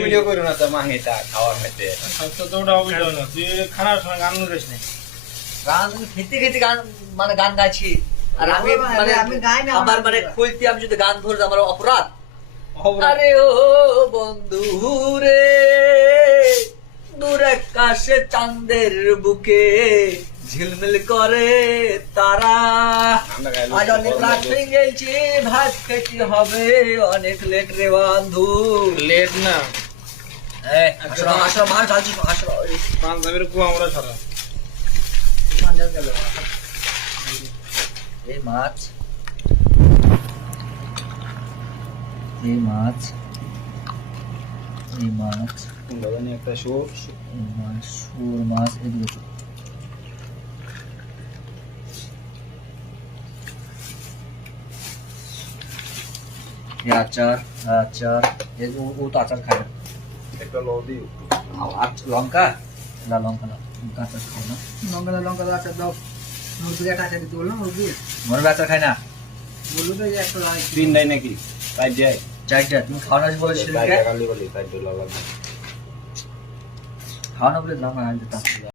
video করো না তো মাহিটা খাওয়ার মধ্যে তো ওটা হবে না তুই খানার সময় গান গাইস না গান খেতে খেতে গান মানে গান গাইছি আর আমি মানে আমি গাই না আমার মানে খুলতে আমি যদি গান ধরে আমার অপরাধ আরে ও বন্ধু রে দূর আকাশে চাঁদের বুকে ঝিলমিল করে তারা আমরা গাইলো আজ অনেক রাত হয়ে গেছে ভাত খেতে হবে অনেক লেট রে বন্ধু লেট না আসো আসো মার ঢালছি আসো পাঞ্জাবের কুয়া আমরা ছাড়া পাঞ্জাব গেল এই মাছ এই মাছ এই মাছ জানি একটা শো এই মাছ সুর মাছ এগুলো এই আচার আচার ও তো আচার খায় না একটা লদি লঙ্কা না লঙ্কা না লঙ্কা আচার খায় না লঙ্কা দাও আচার দাও মুরগিটা টাকা দিতে বললাম মুরগি মনে আচার খায় না বললো তো যে একটা লাগে তিন দেয় নাকি তাই যায় চারটা তুমি খাওয়ানো বলেছিলে কালি বলি তাই লাগবে খাওয়ানো বলে লাভ হয়